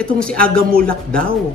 itong si Aga Mulak daw,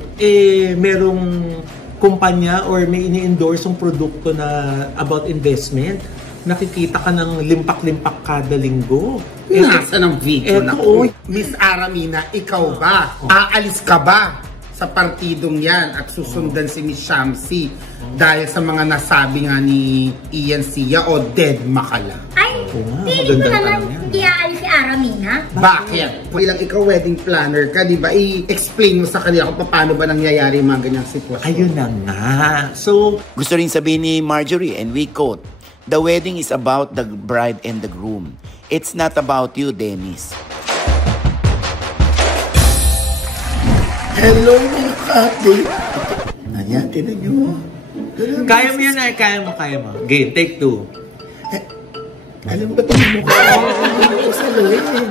merong kumpanya or may ini-endorse yung produkto na about investment. Nakikita ka ng limpak-limpak kada linggo. Nasa ng video na oh. Miss Aramina, ikaw ba? Aalis ka ba sa partidong yan at susundan si Miss Shamsi dahil sa mga nasabi nga ni Ian Sia o dead makala? Ay, feeling ko naman hindi aalis si Aramina. Bakit? Bilang ikaw wedding planner ka, di ba? I-explain mo sa kanila kung paano ba nangyayari yung mga ganyang sitwasyon. Ayun na nga. So, gusto rin sabihin ni Marjorie, and we quote, "The wedding is about the bride and the groom. It's not about you, Dennis." Hello, mga kati. Ayan, tinan nyo. kaya mo yan ay, kaya mo. Game, take 2. Alam ba tingin mo ka? Ako sa Loen.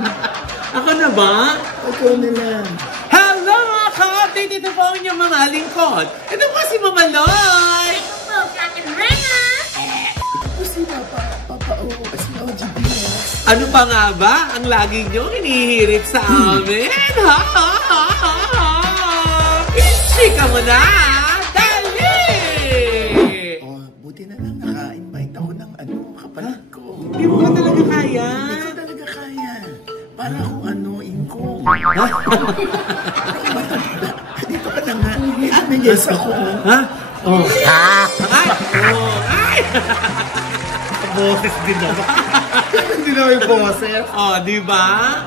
Ako na ba? Ikaw na lang. Hello mga ka-update! Ito po ang inyong mga lingkod. Ito po si Mama Loy! Ito po, Captain Rena! Ito si Papa-O, si OGBS. Ano pa nga ba ang lagi nyo hinihirit sa amin? Ha? Chika mo na! Dali! Oh, buti na lang naka-invite ako ng kapatid ko. Hindi mo ba talaga kaya? Hindi ko talaga kaya. Para kung ano, ingkong. Dito ka na nga. Yes ako. Ha? Oh. Ha? Ay! Oh. Ay! Boses din na ba? Hindi na may boses. Oh, di ba?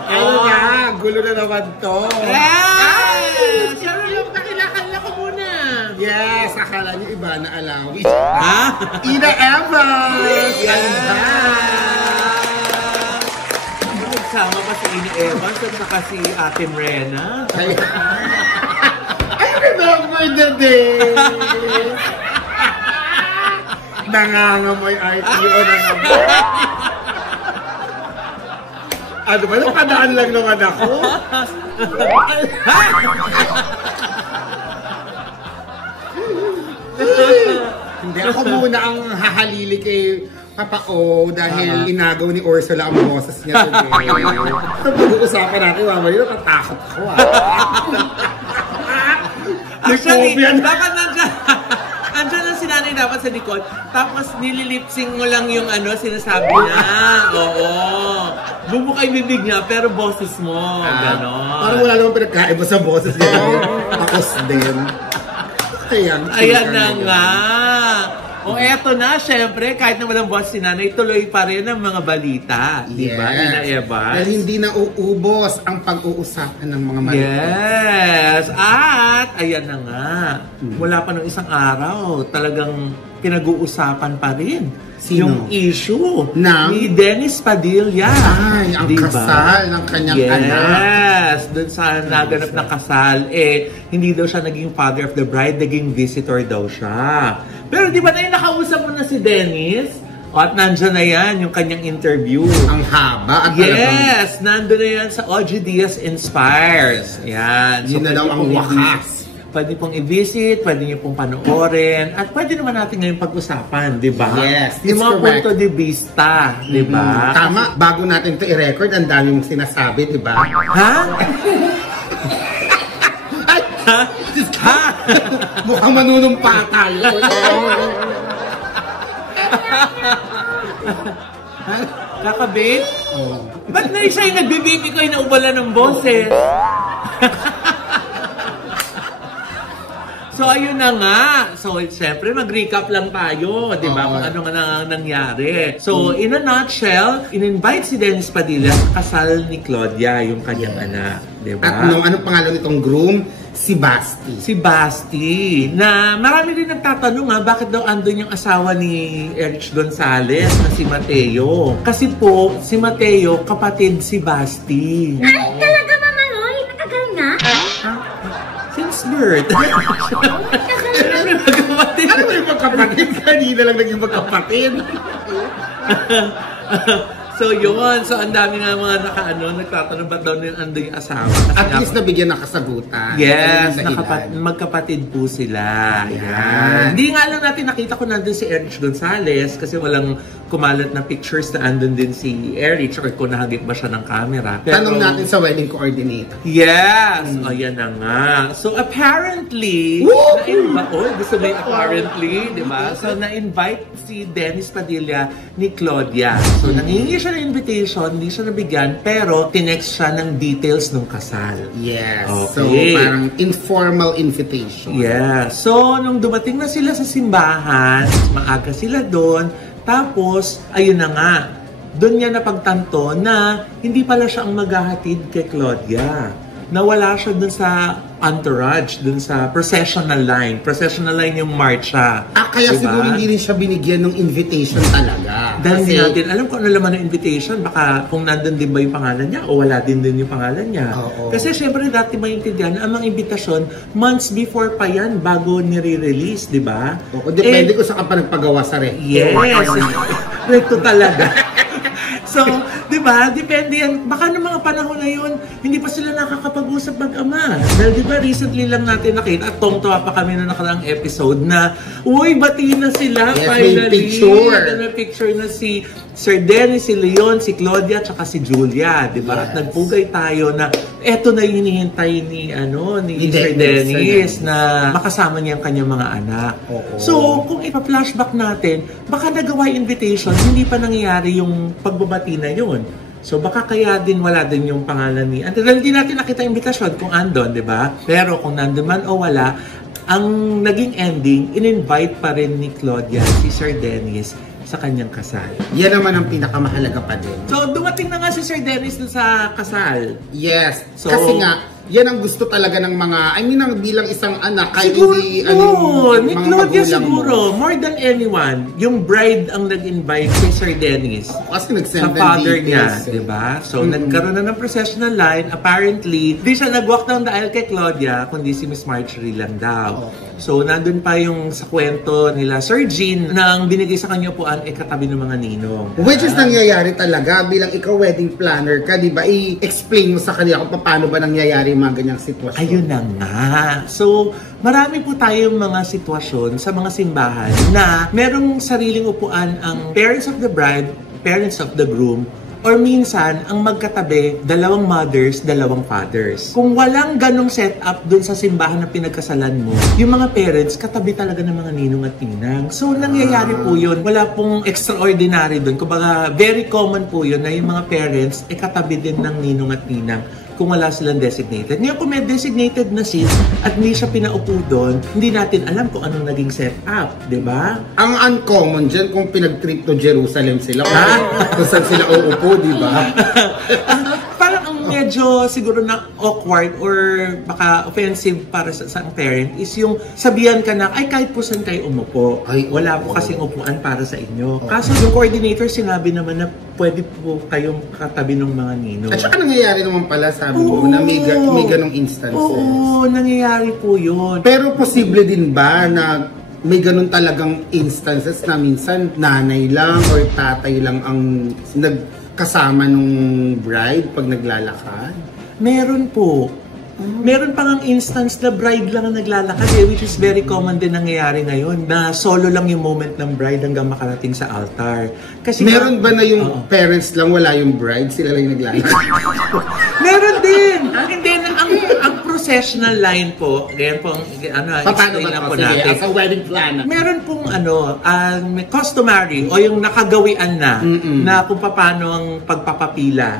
Ayun nga, gulo na naman to. Yes! Siyempre yung kakilakala ko muna. Yes, akala niyo iba na alawi. Ha? Ina Evans! Ganda! Nagsama pa si Ina Evans at saka si Ate Rena. I remember the day! Nangangamoy RTO na naman. Ano ba? Napadaan lang naman ako. Hindi, ako muna ang hahalili kay Papa O dahil inagaw ni Ursula ang boses niya today. Pag-uusapan natin, mamaya natatakot ako Actually, dapat andyan ang sinanay dapat sa likod. Tapos nililipsing mo lang yung sinasabi niya. Oo. Bumuka yung bibig niya, pero boses mo. Ganon. Parang wala namang pinagkaiba sa boses niya. Takos din. Ayan na nga. O eto na, syempre, kahit na walang boss si nanay, tuloy pa rin ang mga balita. Di ba, Ina Evans? Dahil hindi na uubos ang pag-uusapan ng mga malita. Yes! At, ayan na nga. Mula pa nung isang araw, talagang pinag-uusapan pa rin. Sino? Yung issue ni Dennis Padilla. Ay, ang kasal ng kanyang anak. Yes! Doon sa naganap na kasal, hindi daw siya naging father of the bride, naging visitor daw siya. Pero di ba nakausap mo na si Dennis? At nandyan na yan, yung kanyang interview. Ang haba at yes! Nandun na yan sa OG Diaz Inspires. Yan. Yun na daw ang wakas. Pwede pong i-visit, pwede niyo pong panoorin, at pwede naman natin ngayon pag-usapan, di ba? Yes, yung mga punto de vista, di ba? Tama, bago natin ito i-record, ang dami mong sinasabi, di ba? Ha? Ay! Ha? Mukhang manunumpa tayo. Kakabit? Ba't na siya yung nagbibigay ko yung naubala ng boses? So, ayun na nga. So, siyempre, mag-recap lang tayo, di ba? Kung ano nga nangyari. So, in a nutshell, in-invite si Dennis Padilla sa kasal ni Claudia, yung kanyang anak. Di ba? At anong pangalan nitong groom? Si Basti. Si Basti. Na marami rin nagtatanong bakit daw andun yung asawa ni Erich Gonzalez na si Mateo. Kasi po, si Mateo, kapatid si Basti. Ay, talaga Mama Loy? Nakagal na? Since birth. Ano ba yung magkapatid? Kanina lang naging magkapatid. So yun, so ang dami nga mga nagtatanong ba't daw ando yung asawa. At least nabigyan ng kasagutan. Yes, magkapatid po sila. Yan. Hindi nga lang natin nakita ko nandun si Erich Gonzalez kasi walang kumalat na pictures na andun din si Erich or kung nahagip ba siya ng camera. Tanong natin sa wedding coordinator. Yes! O, yan na nga. So, apparently, gusto mo yung apparently, di ba? So, na-invite si Dennis Padilla ni Claudia. So, nangingi siya ng invitation, hindi siya nabigyan, pero tinext siya ng details ng kasal. Yes. Okay. So, parang informal invitation. Yeah. So, nung dumating na sila sa simbahan, maaga sila doon, tapos, ayun na nga, doon niya napagtanto na hindi pala siya ang maghahatid kay Claudia. Nawala siya dun sa entourage, dun sa processional line. Processional line yung marcha. Kaya siguro hindi rin siya binigyan ng invitation talaga. Dahil hindi natin alam kung ano laman ng invitation. Baka kung nandun din ba yung pangalan niya o wala din yung pangalan niya. Kasi syempre dati maintindihan na ang mga imbitasyon, months before pa yan bago nire-release, di ba? Depende kung saan ka pa nagpagawa sa recto. Yes. Recto talaga. So, di ba? Depende yan. Baka noong mga panahon na yun, hindi pa sila nakakapag-usap mag-ama. Dahil di ba, recently lang natin nakita at tongtawa pa kami na nakaraang episode na, uy, bati na sila, yes, finally. May picture. May picture na si Sir Dennis, si Leon, si Claudia, tsaka si Julia, di ba? Yes. At nagpugay tayo na, eto na yung hinihintay ni Sir Dennis na makasama niya ang kanyang mga anak. So, kung ipa-flashback natin, baka nagawa yung invitation, hindi pa nangyayari yung pagbabati na yun. So, baka kaya din wala din yung pangalan ni... Dahil hindi natin nakita yung invitation kung andon, di ba? Pero kung nandun man o wala, ang naging ending, in-invite pa rin ni Claudia si Sir Dennis sa kanyang kasal. Yan naman ang pinakamahalaga pa din. So, dumating na nga si Sir Dennis sa kasal. Yes. So, kasi nga, yan ang gusto talaga ng mga, bilang isang anak, kahit siguro, hindi, ni Claudia siguro, more than anyone, yung bride ang nag-invite kay Sir Dennis. Kasi nag-send sa father niya, di ba? So, nagkaroon na ng processional line. Apparently, di siya nag-walk down the aisle kay Claudia, kundi si Miss Marjorie lang daw. So, nandun pa yung sa kwento nila, Sir Jean, na ang binigay sa kanya upuan ay katabi ng mga ninong. Which is nangyayari talaga, bilang ikaw wedding planner ka, di ba? I-explain mo sa kanya kung paano ba nangyayari mga ganyang sitwasyon. Ayun na nga. So, marami po tayong mga sitwasyon sa mga simbahan na merong sariling upuan ang parents of the bride, parents of the groom, or minsan, ang magkatabi, dalawang mothers, dalawang fathers. Kung walang ganong setup dun sa simbahan na pinagkasalan mo, yung mga parents, katabi talaga ng mga ninong at ninang. So, nangyayari po yun. Wala pong extraordinary dun. Kumbaga, very common po yun na yung mga parents, katabi din ng ninong at ninang kung wala silang designated. Ngayon, kung may designated na seat at hindi siya pinaupo doon, hindi natin alam kung anong naging setup, di ba? Ang uncommon dyan, kung pinag-trip to Jerusalem sila, kung saan sila uupo, di ba? Parang ang medyo siguro na awkward or baka offensive para sa isang parent is yung sabihan ka na, ay kahit po saan kayo umupo. Wala po kasing upuan para sa inyo. Kaso yung coordinator sinabi naman na pwede po kayong katabi ng mga ninong. At saka nangyayari naman pala, sabi mo, na may ganong instances. Oo, nangyayari po yun. Pero posible din ba na may ganun talagang instances na minsan nanay lang or tatay lang ang nagkasama nung bride pag naglalakad? Meron po. Meron pang ang instance na bride lang ang naglalakad which is very common din nangyayari ngayon na solo lang yung moment ng bride hanggang makarating sa altar. Kasi meron ba na yung parents lang, wala yung bride, sila lang yung naglalakad? Meron din! Hindi na, ang processional line po, ganyan po, paano ba ito? Sige, as a wedding planner. Meron pong customary o yung nakagawian na kung paano ang pagpapapila.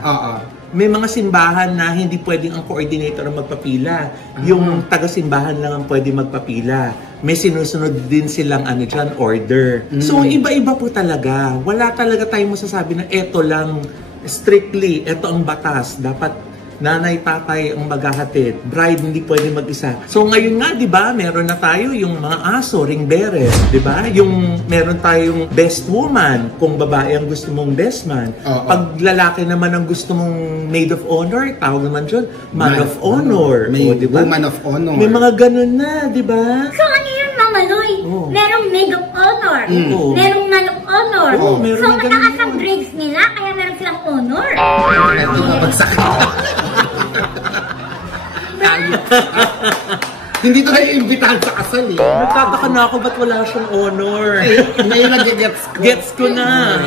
May mga simbahan na hindi pwedeng ang coordinator ang magpapila. Yung taga-simbahan lang ang pwedeng magpapila. May sinusunod din silang order. So, iba-iba po talaga. Wala talaga tayong masasabi na eto lang, strictly, eto ang batas. Dapat nanay, tatay ang maghahatid. Bride hindi pwede mag-isa. So ngayon nga, 'di ba, meron na tayo yung mga aso, ring bearer, 'di ba? Yung meron tayong best woman, kung babae ang gusto mong best man. Pag lalaki naman ang gusto mong maid of honor, tawag naman 'yun, man of honor. May diba? Woman of honor. May mga ganun na, 'di ba? So ano yun, Mama Loy? Merong maid of honor. Merong man of honor. So mataas ang grades nila, kaya meron silang honor. Hindi to naiimbitahan sa kasal eh. Nagtataka na ako ba't wala siyang honor. Ngayon nag-gets ko. Gets ko na.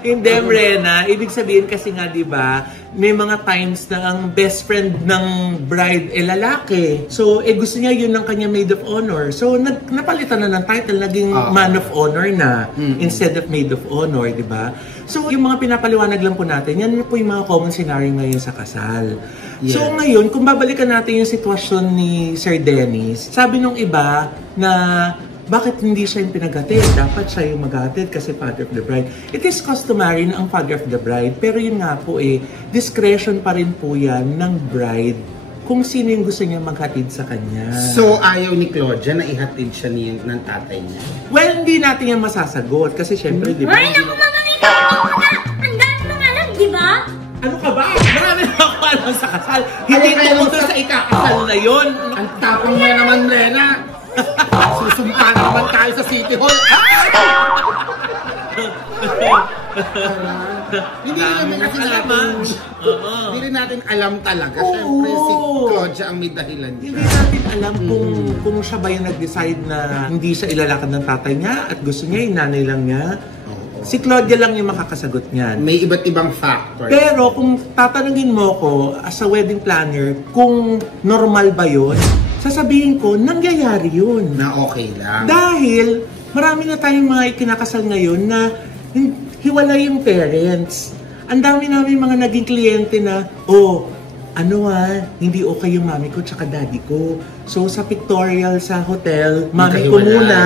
Hindi, Brenna. Ibig sabihin kasi nga, di ba, may mga times na ang best friend ng bride lalaki. So, gusto niya yun ng kanya maid of honor. So, napalitan na ng title, naging man of honor na instead of maid of honor, di ba? So, yung mga pinapaliwanag lang po natin, yan po yung mga common scenario ngayon sa kasal. Yeah. So, ngayon, kung babalikan natin yung sitwasyon ni Sir Dennis, sabi nung iba na bakit hindi siya yung pinaghatid? Dapat siya yung maghatid kasi father of the bride. It is customary na ang father of the bride, pero yun nga po discretion pa rin po yan ng bride kung sino yung gusto niya maghatid sa kanya. So, ayaw ni Claudia na ihatid siya ng tatay niya? Well, hindi natin yan masasagot kasi syempre, di ba? Ay, naku, mamamita ako na! Ang dami mong alam, di ba? Ano ka ba? Marami na ako alam sa kasal. Hindi tungkol sa ikakasal na yun. Ang tapong mo naman, Rena. Susumpa na naman tayo sa City Hall. Hindi rin natin alam talaga. Siyempre, si Claudia ang may dahilan. Hindi natin alam kung siya ba yung nag-decide na hindi siya ilalakad ng tatay niya at gusto niya, yung nanay lang niya. Si Claudia lang yung makakasagot niyan. May iba't ibang factor. Pero kung tatanungin mo ko as a wedding planner, kung normal ba yun, sasabihin ko, nangyayari yun. Na okay lang. Dahil marami na tayong mga ikinakasal ngayon na hiwalay yung parents. Ang dami namin mga naging kliyente na, hindi okay yung mami ko tsaka daddy ko. So sa pictorial sa hotel, mami ko muna,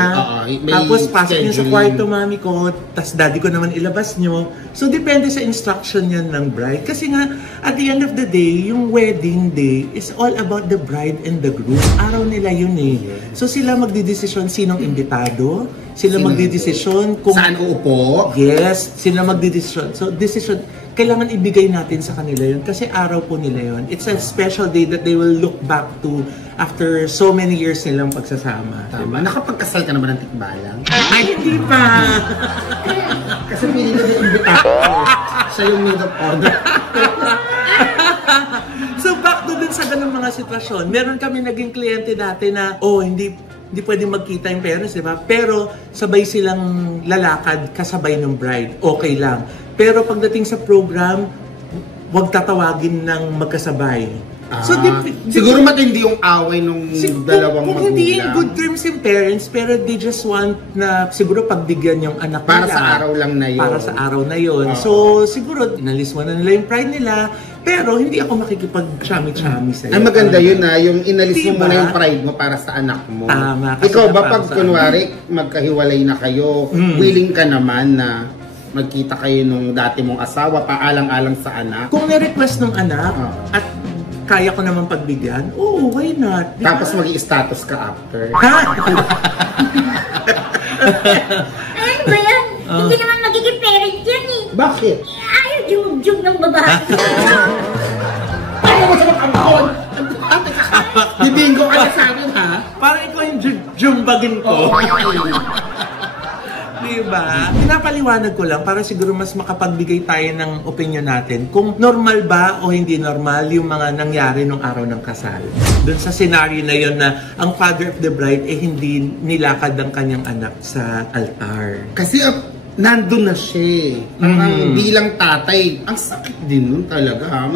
tapos pasok niyo sa kwarto mami ko, tas daddy ko naman ilabas nyo. So depende sa instruction yan ng bride. Kasi nga, at the end of the day, yung wedding day is all about the bride and the groom. Araw nila yun eh. So sila magdidesisyon sinong imbitado, sila magdidesisyon kung saan uupo. Yes, sila magdidesisyon. So decision, kailangan ibigay natin sa kanila yun kasi araw po nila yun. It's a special day that they will look back to after so many years nilang pagsasama. Tama. Diba? Nakapagkasal ka na ba ng tikbalang? Ay, hindi pa! Kasi pili na din imbitato. Siya yung maid of honor. So back to dun sa ganung mga sitwasyon. Meron kami naging kliyente dati na, hindi pwedeng magkita yung parents, diba? Pero sabay silang lalakad kasabay ng bride. Okay lang. Pero pagdating sa program, huwag tatawagin ng magkasabay. So, siguro matindi yung away nung dalawang magulang. Kung hindi yung good terms yung parents, pero they just want na siguro pagbigyan yung anak para nila. Sa araw lang na yun. Para sa araw na yun. So, siguro, inalis mo na nila yung pride nila, pero hindi ako makikipag-chami-chami sa'yo. Ang maganda yun yung inalis mo muna yung pride mo para sa anak mo. Tama. Ikaw ba pag kunwari, magkahiwalay na kayo, willing ka naman na magkita kayo nung dati mong asawa, paalang-alang sa anak? Kung may-request ng anak, at kaya ko naman pagbigyan, why not? Tapos mag-i-status ka after. Ano ba yan? Hindi naman magiging parent yan eh. Bakit? Ayaw jumug-jug ng babae. Ano mo sa mag-angkon? Bibinggo ka na sa akin, ha? Parang ikaw yung jumbagin ko. Diba? Pinapaliwanag ko lang para siguro mas makapagbigay tayo ng opinion natin kung normal ba o hindi normal yung mga nangyari nung araw ng kasal. Doon sa scenario na yon na ang father of the bride hindi nilakad ang kanyang anak sa altar. Kasi nandun na siya. Parang bilang tatay, ang sakit din nun talaga.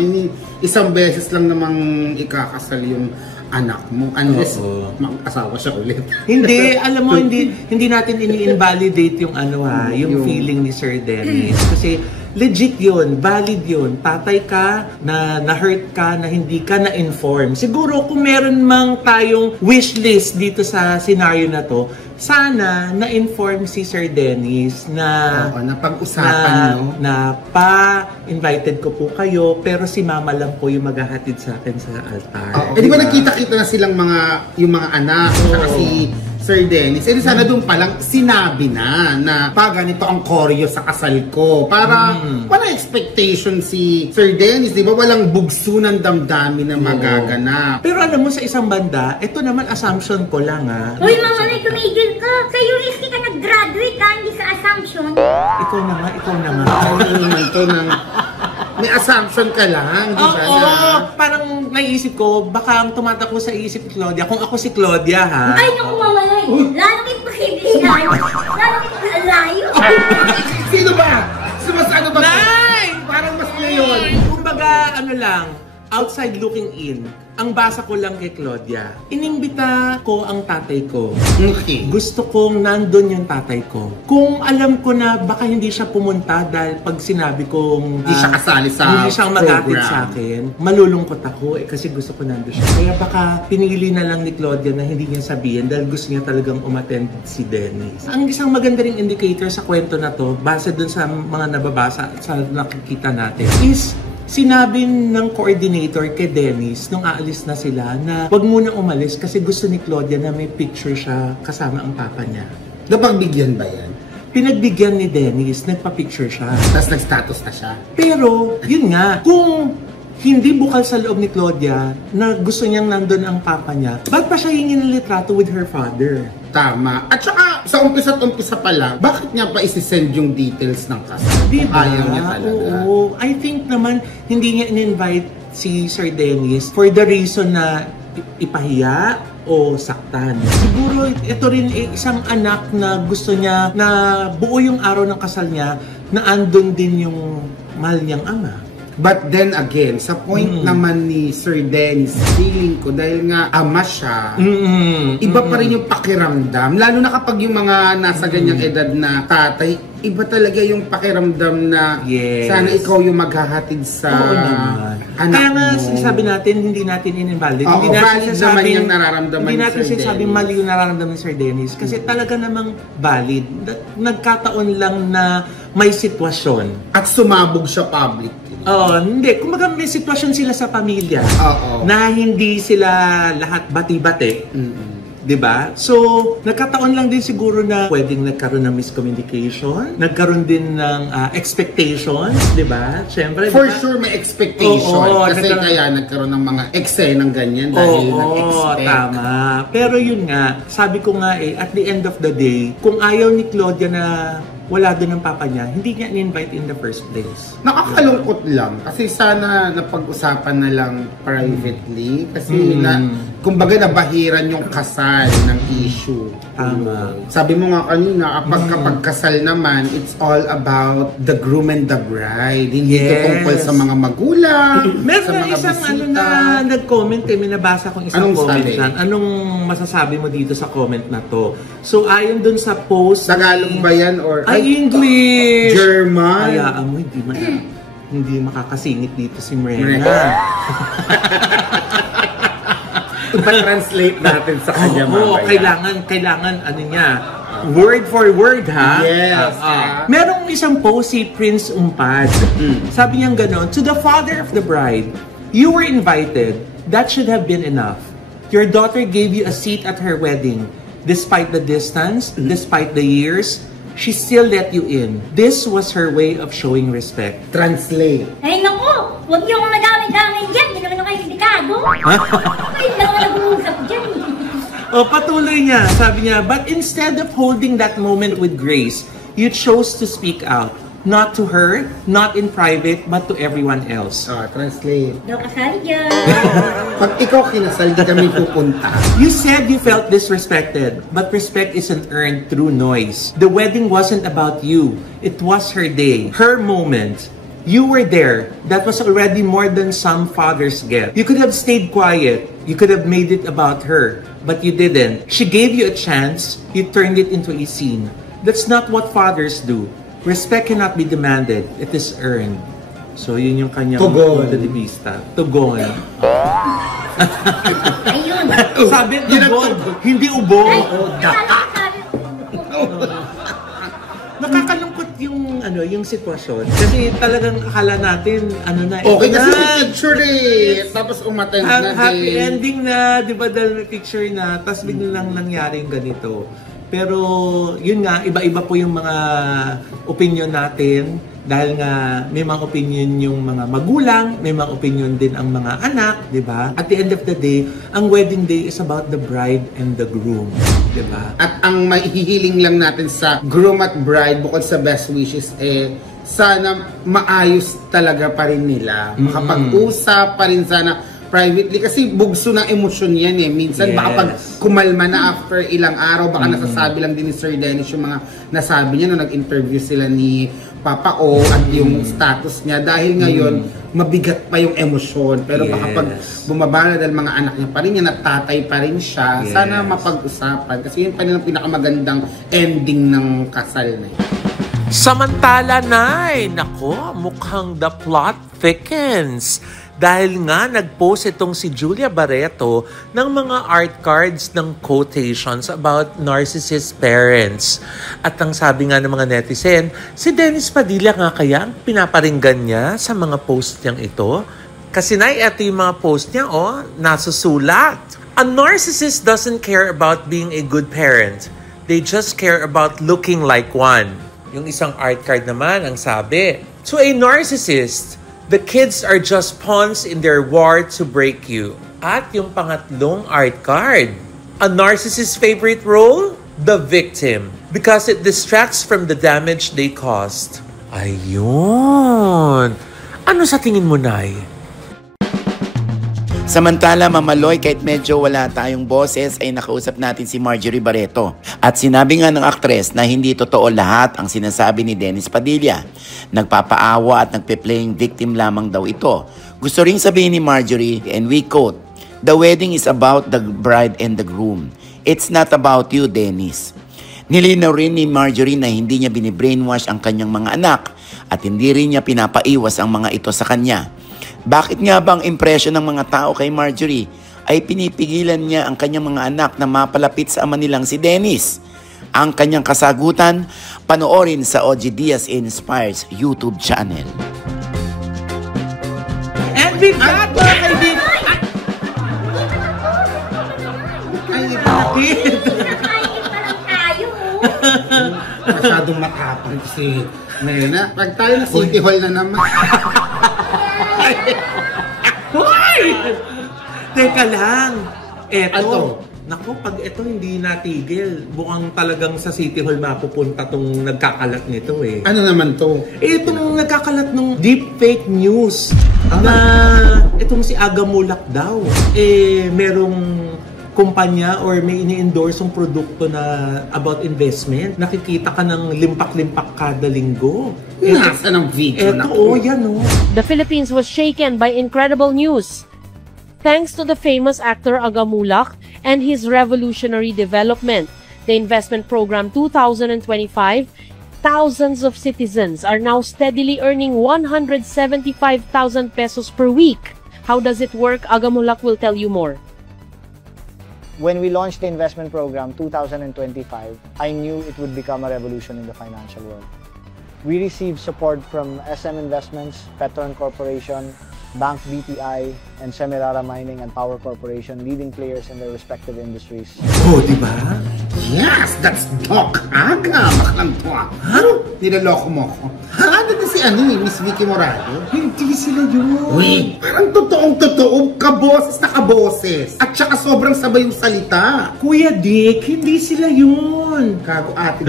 Isang beses lang namang ikakasal yung anak mo unless mag-asawa siya ulit. Hindi, alam mo, hindi natin ini-invalidate yung yung feeling ni Sir Dennis. Kasi legit yun, valid yun. Tatay ka, na-hurt ka, na hindi ka na-inform. Siguro kung meron mang tayong wish list dito sa scenario na to, sana na-inform si Sir Dennis na napag-usapan na pa-invited ko po kayo, pero si Mama lang po yung maghahatid sa akin sa altar. Di ba nakita-kita na silang yung mga anak, si Sir Dennis, sana doon palang sinabi na ganito ang choreo sa kasal ko. Para wala expectation si Sir Dennis, di ba? Walang bugso ng damdamin na magaganap. Pero alam mo, sa isang banda, ito naman assumption ko lang Uy, Mama, may tumigil ka. Sa UST ka nag-graduate ka, hindi sa assumption. Ikaw na nga. Ano naman to may assumption ka lang, di ba? Parang naisip ko, baka ang tumatakbo sa isip ni Claudia, kung ako si Claudia, ha? Ay, naku, mamaloy. Lalong imposible yan. Lalong imposible. Sino ba? Mas ano ba? Nay! Parang mas ngayon. Kumbaga, ano lang, outside looking in, ang basa ko lang kay Claudia, inimbita ko ang tatay ko. Okay. Gusto kong nandun yung tatay ko. Kung alam ko na baka hindi siya pumunta dahil pag sinabi kong Hindi siya kasali sa hindi siya magatid program. sa akin, malulungkot ako kasi gusto ko nandun siya. Kaya baka pinili na lang ni Claudia na hindi niya sabihin dahil gusto niya talagang umattend si Dennis. Ang isang maganda ring indicator sa kwento na to, base dun sa mga nababasa at sa nakikita natin, is sinabi ng coordinator kay Dennis nung aalis na sila na wag muna umalis kasi gusto ni Claudia na may picture siya kasama ang papa niya. Napagbigyan ba yan? Pinagbigyan ni Dennis, nagpa-picture siya. Tapos nag-status na siya. Pero, yun nga, kung hindi bukal sa loob ni Claudia na gusto niyang nandun ang papa niya, ba't pa siya hingin ng litrato with her father? Tama. At saka, sa umpisa pa lang, bakit niya pa isisend yung details ng kasal? Diba? Ayaw niya talaga. Oo. I think naman, hindi niya in-invite si Sir Dennis for the reason na ipahiya o saktan. Siguro, ito rin isang anak na gusto niya na buo yung araw ng kasal niya na andun din yung mahal niyang ama. But then again, sa point naman ni Sir Dennis, feeling ko dahil nga ama siya, iba pa rin yung pakiramdam. Lalo na kapag yung mga nasa ganyang edad na tatay, iba talaga yung pakiramdam na sana ikaw yung maghahatid sa anak Kaya nga, mo. sabi natin, hindi natin in-invalid. Oo, Hindi natin valid naman yung nararamdaman hindi ni natin Sir sinasabing Dennis. mali yung nararamdaman ni Sir Dennis. Kasi talaga namang valid. Nagkataon lang na may sitwasyon. At sumabog siya publicly. Oo, hindi. Kumbaga may sitwasyon sila sa pamilya Oo. na hindi sila lahat bati-bati. Diba? So, nagkataon lang din siguro na pwedeng nagkaroon ng miscommunication, nagkaroon din ng expectations, diba? Siyempre, For diba? sure may expectation. Oo, kasi kaya nagkaroon ng mga eksenang ganyan dahil nag-expect. Tama. Pero yun nga, sabi ko nga at the end of the day, kung ayaw ni Claudia na wala doon ang papa niya, hindi niya in-invite in the first place. Nakakalungkot lang kasi sana napag-usapan na lang privately kasi kumbaga nabahiran yung kasal ng issue. Tama. Sabi mo nga kanina, kapag kasal naman, it's all about the groom and the bride. Hindi ito tungkol sa mga magulang, sa Meron mga isang bisita. na nag-comment may nabasa kong isang Anong comment sabi? dyan. Anong masasabi mo dito sa comment na to? So, ayon dun sa post Tagalog ba yan or English! German? Hayaan mo, hindi makakasingit dito si Mrena. Ipa-translate natin sa kanya Oo, mamaya. kailangan ano niya, word for word, ha? Yes. Merong isang post si Prince Umpad. Sabi niya gano'n, to the father of the bride, you were invited. That should have been enough. Your daughter gave you a seat at her wedding. Despite the distance, despite the years, she still let you in. This was her way of showing respect. Translate. Ay, naku! Huwag niyo akong madami-dami dyan. Hindi naman ako kayo sindikado. Kayo lang ako nag-uusap dyan. Patuloy niya. Sabi niya, but instead of holding that moment with grace, you chose to speak out. Not to her, not in private, but to everyone else. Translate. Daw kasali dyan. Pag ikaw kinasal, di kami pupunta. You said you felt disrespected, but respect isn't earned through noise. The wedding wasn't about you. It was her day, her moment. You were there. That was already more than some fathers get. You could have stayed quiet. You could have made it about her, but you didn't. She gave you a chance. You turned it into a scene. That's not what fathers do. Respect cannot be demanded. It is earned. So, yun yung kanyang Tugon. punto de vista. Tugon. Ayun. Sabi, tugon. Hindi ubo. Ay, sabi Nakakalungkot yung yung sitwasyon. Kasi talagang akala natin Okay, kasi may na, picture tapos umattend na happy din. ending na, 'di ba, dahil may picture na, tapos biglang nangyari yung ganito. Pero yun nga, iba-iba po yung mga opinion natin dahil nga may mga opinion yung mga magulang, may mga opinion din ang mga anak, 'di ba? At the end of the day, ang wedding day is about the bride and the groom, 'di ba? At ang maihihiling lang natin sa groom at bride bukod sa best wishes sana maayos talaga pa rin nila. Makapag-usap pa rin sana. privately kasi bugso ng emosyon yan eh. Minsan baka pag kumalma na after ilang araw, baka nasasabi lang din ni Sir Dennis yung mga nasabi niya nung nag-interview sila ni Papa O at yung status niya. Dahil ngayon, mabigat pa yung emosyon. Pero baka pag bumaba na dahil mga anak niya pa rin, yan at tatay pa rin siya, sana mapag-usapan. Kasi yun pa rin ang pinakamagandang ending ng kasal na yun. Samantala, Nay, nako, mukhang the plot thickens. Dahil nga nag-post itong si Julia Barreto ng mga art cards ng quotations about narcissist parents. At ang sabi nga ng mga netizen, si Dennis Padilla nga kaya ang pinaparinggan niya sa mga post niyang ito? Kasi Nay, ito yung mga post niya, nasusulat. A narcissist doesn't care about being a good parent. They just care about looking like one. Yung isang art card naman, ang sabi, to a narcissist, the kids are just pawns in their war to break you. At yung pangatlong art card, a narcissist's favorite role? The victim. Because it distracts from the damage they caused. Ayun. Ano sa tingin mo, Nay? Samantala, Mamaloy, kahit medyo wala tayong boses, ay nakausap natin si Marjorie Barreto. At sinabi nga ng aktres na hindi totoo lahat ang sinasabi ni Dennis Padilla. Nagpapaawa at nagpe-playing victim lamang daw ito. Gusto ring sabihin ni Marjorie, and we quote, "The wedding is about the bride and the groom. It's not about you, Dennis." Nilinaw rin ni Marjorie na hindi niya binibrainwash ang kanyang mga anak at hindi rin niya pinapaiwas ang mga ito sa kanya. Bakit nga ba ang impresyon ng mga tao kay Marjorie ay pinipigilan niya ang kanyang mga anak na mapalapit sa ama nilang si Dennis? Ang kanyang kasagutan, panoorin sa OG Diaz Inspires YouTube channel. And with that, mga kaibigan, Masyadong matapang si Nena. Pag tayo na City Hall na naman. Hoy! Teka lang. Ano? Naku, pag ito hindi natigil, mukhang talagang sa City Hall mapupunta tong nagkakalat nito eh. Ano naman to? Itong nagkakalat ng deep fake news na itong si Aga Mulak daw. Merong kumpanya or may ini-endorse yung produkto na about investment. Nakikita ka ng limpak-limpak kada linggo. Nasa ng video na to. Yan o. The Philippines was shaken by incredible news. Thanks to the famous actor Aga Mulak and his revolutionary development, the Investment Program 2025, thousands of citizens are now steadily earning 175,000 pesos per week. How does it work? Aga Mulak will tell you more. When we launched the investment program 2025, I knew it would become a revolution in the financial world. We received support from SM Investments, Petron Corporation, Bank BPI, and Semirara Mining and Power Corporation, leading players in their respective industries. Oh, di ba? Yes, that's Doc Aga. Baklang to ah. Niloloko mo ko. Ano na si Miss Vicky Morales? Hindi sila yun. Wait, parang totoong-totoo, kaboses na kaboses. At saka sobrang sabay yung salita. Kuya Dick, hindi sila yun. Kago ate.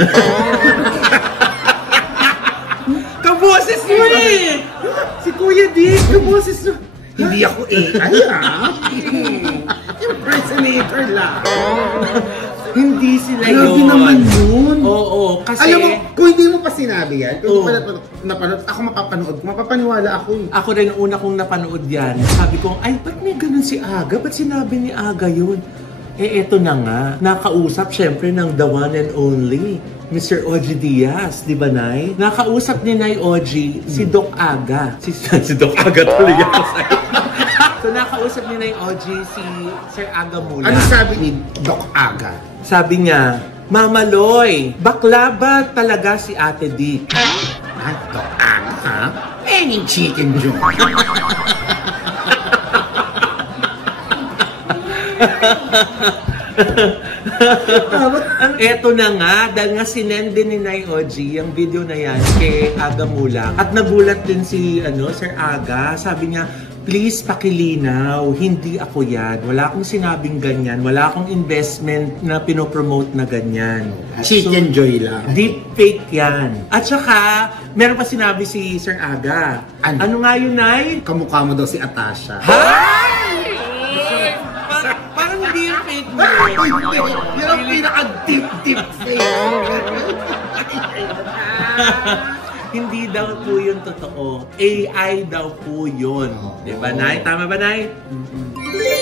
Kaboses mo eh! Si Kuya Dick, kaboses mo. Hindi ako AI impersonator lang. Hindi sila yun. Grabe naman yun. Oo, kasi... Alam mo, kung hindi mo pa sinabi yan, kung hindi pa napanood, ako mapapanood ko, mapapaniwala ako eh. Ako rin, una kong napanood yan. Sabi ko, ay, ba't may ganun si Aga? Ba't sinabi ni Aga yun? Eto na nga, nakausap syempre ng the one and only, Mr. Oji Diaz, di ba, Nay? Nakausap ni Nay Oji, si Doc Aga. Si Doc Aga tuloy ako sa'yo. So, nakausap ni Nay Oji si Sir Aga Mulak. Ano sabi ni Doc Aga? Sabi niya, Mama Loy, bakla ba talaga si Ate Dick? Doc Aga, ha? Any chicken joke. Eto na nga, dahil nga sinend din ni Nay Oji yung video na yan kay Aga Mulak. At nagulat din si Sir Aga, sabi niya, please pakilinaw, hindi ako yan. Wala akong sinabing ganyan, wala akong investment na pinopromote na ganyan. Chicken joy lang. Deep fake yan. At saka, meron pa sinabi si Sir Aga. Ano nga yun, Nay? Kamukha mo daw si Atasha. Hi! Yan ang pinaka-deep Hindi daw po yun totoo. AI daw po yun. Diba, Nay? Tama ba, Nay?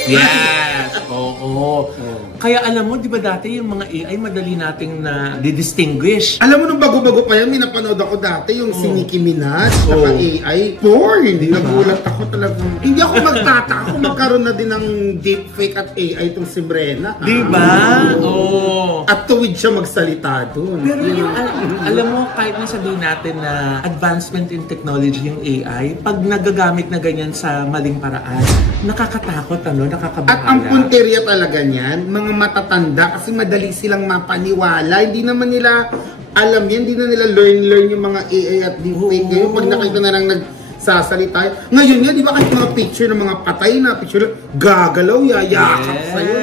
Yes! Oo. Kaya alam mo, di ba dati yung mga AI madali nating na distinguish. Alam mo, nung bago-bago pa yan, may napanood ako dati yung si Nicki Minaj, saka AI. Porn! Hindi nagulat ako talagang. Hindi ako magtataka kung magkaroon na din ng deepfake at AI itong si Brenna. Di ba? Oo. At tuwid siya magsalita doon. Pero yung, alam mo, kahit na sabihin natin na advancement in technology yung AI, pag nagagamit na ganyan sa maling paraan, nakakatakot, nakakabahala. At ang punteriya talaga niyan, mga matatanda, kasi madali silang mapaniwala. Hindi naman nila alam yan, hindi na nila learn yung mga AI at deepfake. Ngayon, pag nakita na lang nagsasalita. Ngayon nga, di ba kahit mga picture ng mga patay na picture, gagalaw, yayakap sa'yo.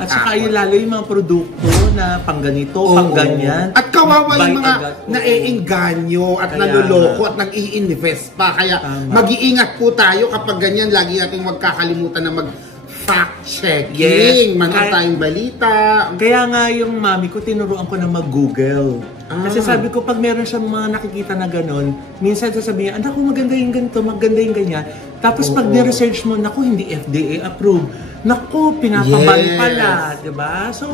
At saka yung lalo yung mga produkto na pang ganito, pang ganyan. At kawawa yung mga naiengganyo at nanuloko at nag-i-invest pa. Kaya mag-iingat po tayo kapag ganyan. Lagi natin magkakalimutan na fact-checking, tayong balita. Kaya nga yung mami ko, tinuruan ko na mag-Google. Kasi sabi ko, pag meron siyang mga nakikita na gano'n, minsan sasabihin, anak ko maganda yung ganito, maganda yung ganyan. Tapos pag ni-research mo, naku, hindi FDA approved. Naku, pinapabal pala, diba? So,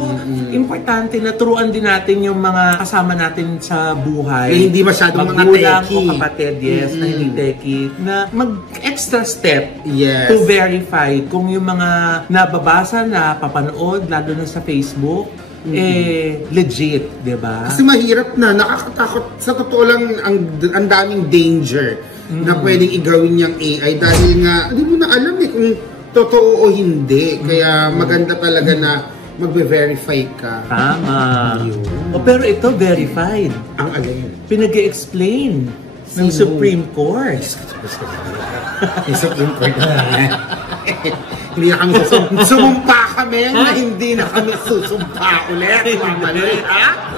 importante na turuan din natin yung mga kasama natin sa buhay. Hindi masyadong mga teki. O kapatid, na hindi teki. Na mag-extra step to verify kung yung mga nababasa, na papanood, lalo na sa Facebook, legit, diba? Kasi mahirap na, nakakatakot. Sa totoo lang, ang daming danger na pwedeng igawin niyang AI dahil nga, hindi mo na alam kung totoo o hindi. Kaya maganda talaga na magbe-verify ka. Tama. Pero ito, verified. Ang alin? Pinag-i-explain ng Supreme Court. Yung Supreme Court hindi na kami sumumpa kami na hindi na kami susumpa ulit. Mamaloy, ha?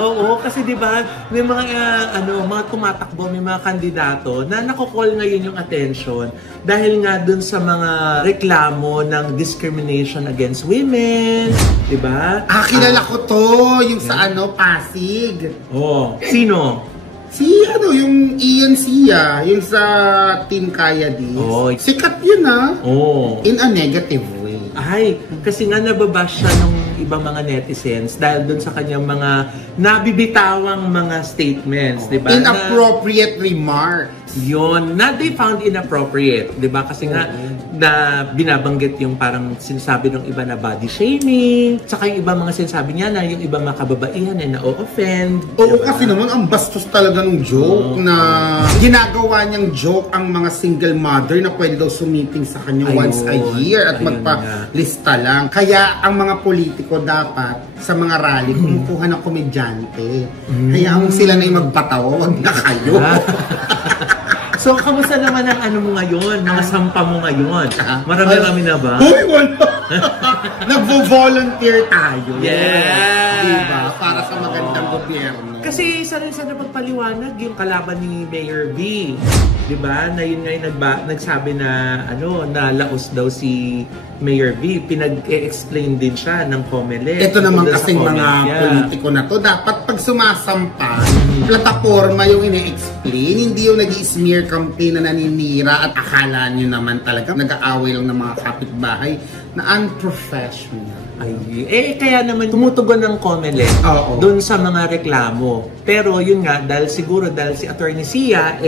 Oo, kasi di ba may mga mga tumatakbo, may mga kandidato na nako-call ngayon yung attention dahil nga dun sa mga reklamo ng discrimination against women, di ba? Kilala ko to, yung sa Pasig. Sino? Si yung Ian Sia, yung sa Team Kaya Dis. Sikat yun in a negative way. Ay, kasi nga nababash siya nung ibang mga netizens dahil doon sa kanyang mga nabibitawang mga statements, di ba? Inappropriate remarks. Yun, na they found inappropriate, di ba? Kasi nga, na binabanggit yung parang sinasabi ng iba na body shaming, saka yung iba mga sinasabi niya na yung iba mga kababaihan ay na-offend. Oo, diba? Kasi naman ang bastos talaga ng joke na ginagawa niyang joke ang mga single mother na pwede daw sumiping sa kanya once a year at magpa-lista lang. Kaya ang mga politiko dapat sa mga rally kumukuha ng komedyante. Kaya kung sila na yung magbatawa, wag na kayo. So, kamusta naman ang mo ngayon? Mga sampa mo ngayon? Marami-rami na ba? Uy, wala! Nagvo-volunteer tayo. Yeah! Diba? Para sa magandang gobyerno. Kasi isa rin sa napagpaliwanag yung kalaban ni Mayor V. Diba? Na yun nga yung nagsabi na na laos daw si Mayor V. Pinag-explain din siya ng COMELEC. Ito naman kasing mga politiko na to, dapat pag sumasampa, plataforma yung ine-explain, hindi yung nag-i-smear campaign na naninira at akala nyo naman talaga nag-aaway lang ng mga kapitbahay na unprofessional. Kaya naman tumutugon ng COMELEC doon sa mga reklamo. Pero yun nga, dahil si Attorney Sia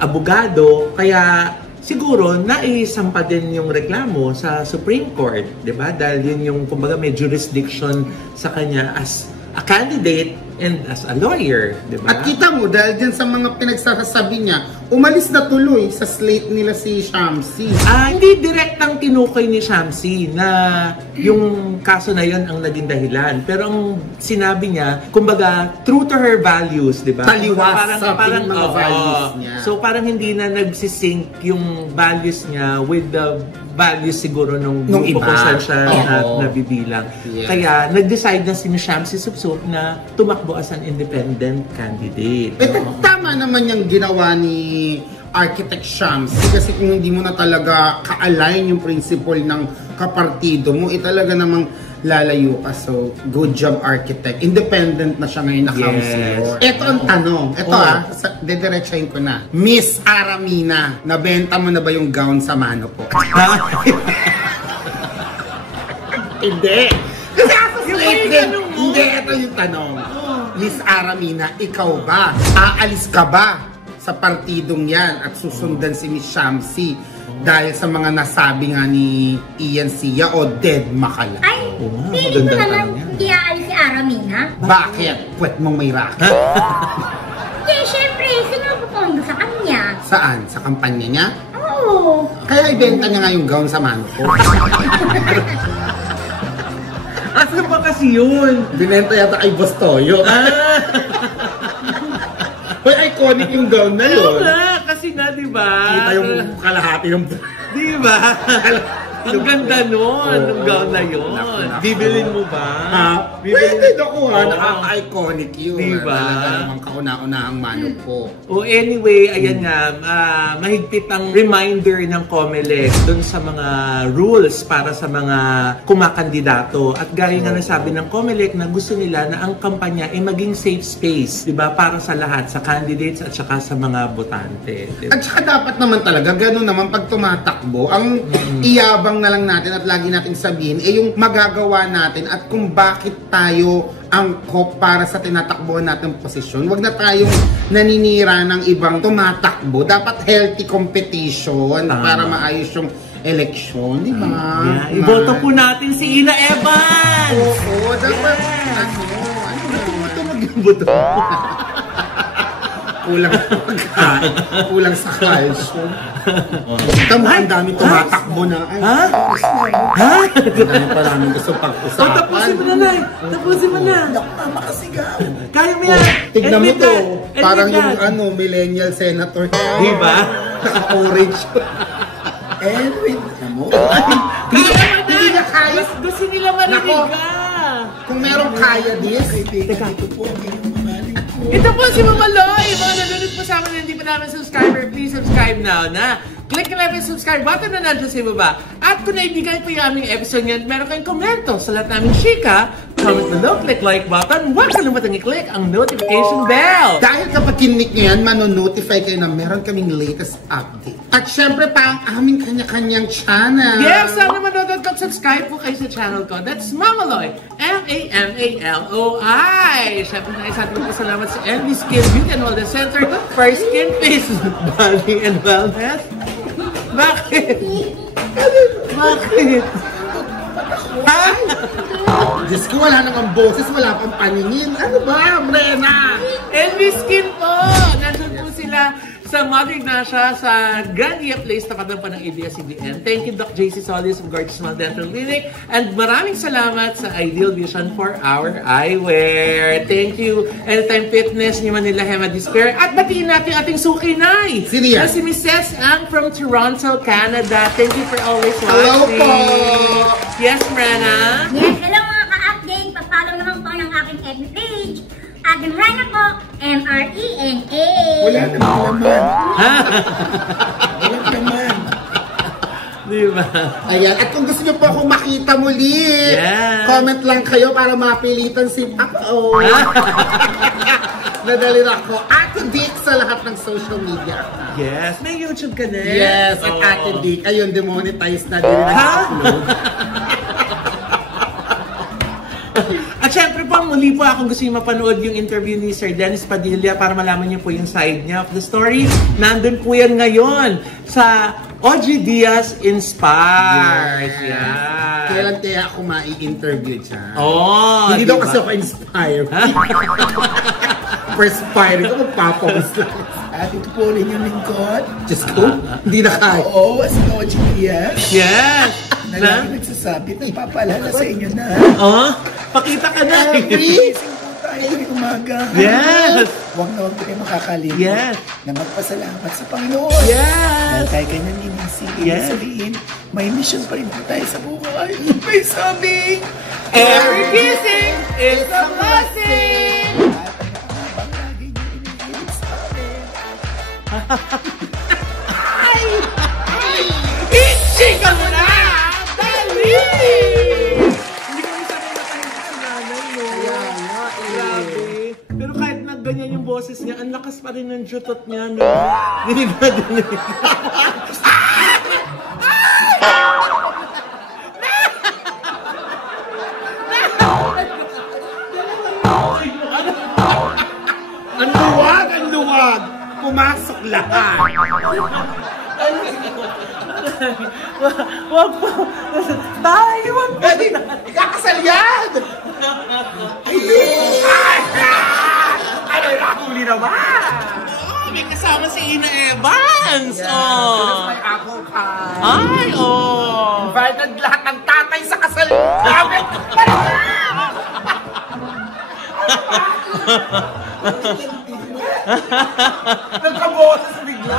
abogado, kaya siguro naisampa din yung reklamo sa Supreme Court, 'di ba? Dahil yun yung kumbaga may jurisdiction sa kanya as a candidate and as a lawyer, di ba? At kita mo, dahil dyan sa mga pinagsasabi niya, umalis na tuloy sa slate nila si Shamsi. Hindi direktang tinukoy ni Shamsi na yung kaso na yun ang naging dahilan. Pero ang sinabi niya, kumbaga, true to her values, di ba? Taliwas sa mga values niya. So parang hindi na nagsisync yung values niya with the values siguro nung grupo kung saan siya nabibilang. Yes. Kaya nag-decide na si Shamsi Supsup na tumakbo as an independent candidate. Tama naman yung ginawa ni Architect Shams. Kasi kung hindi mo na talaga ka-align yung principle ng kapartido mo, talaga namang lalayo ka. So, good job, Architect. Independent na siya ngayon na councilor. Ito ang tanong. Ito dediretsahin ko na. Miss Aramina, nabenta mo na ba yung gown sa Mano po? Hindi. Kasi ako hindi, ito yung tanong. Miss Aramina, ikaw ba? Aalis ka ba sa partidong yan at susundan si Miss Shamsi dahil sa mga nasabi nga ni Ian Sia o Dead Makala? Ay, feeling ko naman hindi aalis si Aramina. Bakit? Puwet mong may racket? Hindi, syempre, sinupupondo sa kanya. Saan? Sa kampanya niya? Oo. Kaya ibenta niya nga yung gown sa Mano po. Asa ba kasi yun? Binenta yata kay Boss Toyo. Hoy, iconic yung gown na yun. Kasi nga, di ba? Kita yung kalahati ng... Di ba? Ang ganda nun, yung gown na yun. Bibilin mo ba? Ha? Pwede ako ha, nakaka-iconic yun. Diba? Talaga namang kauna-unahang Mano po. Anyway, ayan nga, mahigpit ang reminder ng COMELEC dun sa mga rules para sa mga kumakandidato. At gaya nga nasabi ng COMELEC na gusto nila na ang kampanya ay maging safe space, di ba? Para sa lahat, sa candidates at saka sa mga botante. Diba? At saka dapat naman talaga, gano'n naman pag tumatakbo, ang iyabang na lang natin at lagi nating sabihin yung magagawa natin at kung bakit tayo angkop para sa tinatakbuhan natin posisyon. Huwag na tayong naninira ng ibang tumatakbo. Dapat healthy competition para maayos yung eleksyon, di ba? Iboto po natin si Ina Evans! Oo, dapat mag-iboto. Kulang sa calcium. Tama, ang dami tumatakbo na. Ha? Ang dami pa namin gusto pag-usapan. Tapusin mo na, Nay. Tapusin mo na. Makasigaw. Kaya mo yan. Tignan mo to. Parang yung millennial senator. Di ba? Naka-orange. Edwin, mo. Hindi na kaya. Gusto nila marinig ka. Kung merong kaya this. Teka, ito po ang inyong mamaling ko. Ito po si Mama Loy. Mga nanonood po sa amin na hindi pa namin subscriber, please subscribe now na. Click na yung subscribe button na nandiyan sa baba. At kung naibigan po yung aming episode niyan, meron kayong komento sa lahat naming chika, comment below, click like button, huwag kalimutan i-click ang notification bell. Dahil kapag kinlik nyo yan, manonotify kayo na meron kaming latest update. At syempre pa ang aming kanya-kanyang channel. Yes, sana manonood at subscribe po kayo sa channel ko. That's Mama Loy. M-A-M-A-L-O-I. Syempre na isa po salamat sa Envy Skin Beauty and Wellness Center for skin, face, body, and wellness. Bakit? Bakit? Ha? Diyos ko, wala namang boses, wala pang paningin. Ano ba, Brena? Envy Skin po! Nandun po sila sa Mother Ignacia sa Grand Ia Place, tapat ng ABS-CBN. Thank you, Doc JC Solis of Gorgeous Smile Dental Clinic. And maraming salamat sa Ideal Vision for our eyewear. Thank you, Anytime Fitness, ni Manila Hema Despair. At batiin natin ating sukinay. Sino yan? Si Mrs. Ang from Toronto, Canada. Thank you for always watching. Hello po! Yes, Brenna? Yes, hello mga ka-update. Pa-follow naman po ng aking FB page. Ating Rena po, M-R-E-N-A. Wala naman. Wala naman. Diba? Ayan, at kung gusto nyo po akong makita muli, comment lang kayo para mapilitan si Pao. Nadali na ako. Ate Dick sa lahat ng social media. Yes, may YouTube ka din. Yes, at Ate Dick. Ayun, demonetize na din nag-upload. At syempre po, muli po akong gusto nyo mapanood yung interview ni Sir Dennis Padilla para malaman niyo po yung side niya of the story. Nandun po yan ngayon sa OG Diaz Inspired. Yes. Yan. Kailan kaya ako mai-interview dyan? Oh, Hindi diba? daw kasi ako inspired. Perspired ko, magpapawis lang. At ito po rin yung lingkod. Diyos ko, hindi na kaya. Oo, as Noji Diaz. Yes. Na lagi nagsasabi na ipapaalala sa inyo na. Oh, pakita ka na. Gising po tayo ng umaga. Yes. Huwag na huwag po kayo makakalimot. Yes. Na magpasalamat sa Panginoon. Yes. Dahil tayo ganyan inisip. Yes. Sabihin, may mission pa rin po tayo sa buhay. May sabing, Every kissing is a blessing. at ang habang lagi niyo inihilig sa amin. boses niya, ang lakas pa rin ng jutot niya. No? Dinig na dinig. Ang luwag! Pumasok lahat! Wag po! Tay! Wag po! Ikakasal yan! Ano yung huli naman? Oh, may kasama si Ina Evans! Oh! May apple pie. Ay! Oh! Invited lahat ng tatay sa kasal namin! Nagkaboses bigla.